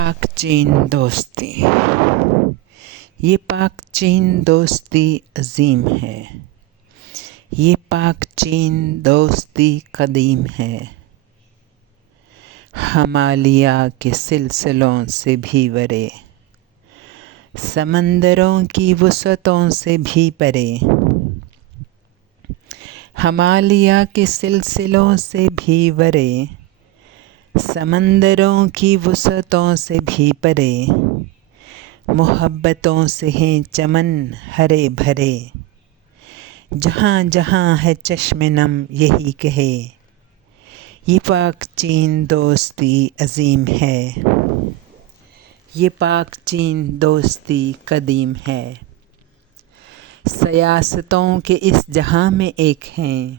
पाक चीन दोस्ती। ये पाक चीन दोस्ती अजीम है, ये पाक चीन दोस्ती कदीम है। हिमालया के सिलसिलों से भी वरे, समंदरों की वसअतों से भी परे। हिमालया के सिलसिलों से भी वरे, समंदरों की वसअतों से भी परे। मोहब्बतों से हैं चमन हरे भरे, जहाँ जहाँ है चश्मे नम यही कहे। ये पाक चीन दोस्ती अजीम है, ये पाक चीन दोस्ती कदीम है। सियासतों के इस जहाँ में एक हैं,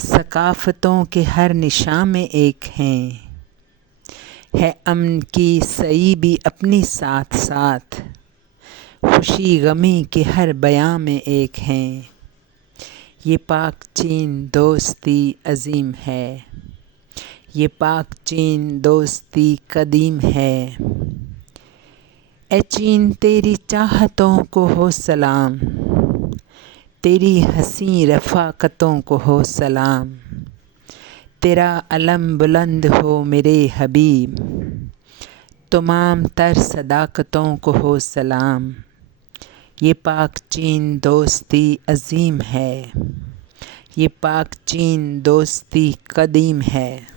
सकाफ़तों के हर निशान में एक हैं। है अमन की सई भी अपनी साथ साथ, खुशी गमी के हर बयां में एक हैं। ये पाक चीन दोस्ती अजीम है, ये पाक चीन दोस्ती कदीम है। ए चीन तेरी चाहतों को हो सलाम, तेरी हसी रफ़ाक़तों को हो सलाम। तेरा अलम बुलंद हो मेरे हबीब, तमाम तर सदाकतों को हो सलाम। ये पाक चीन दोस्ती अजीम है, ये पाक चीन दोस्ती कदीम है।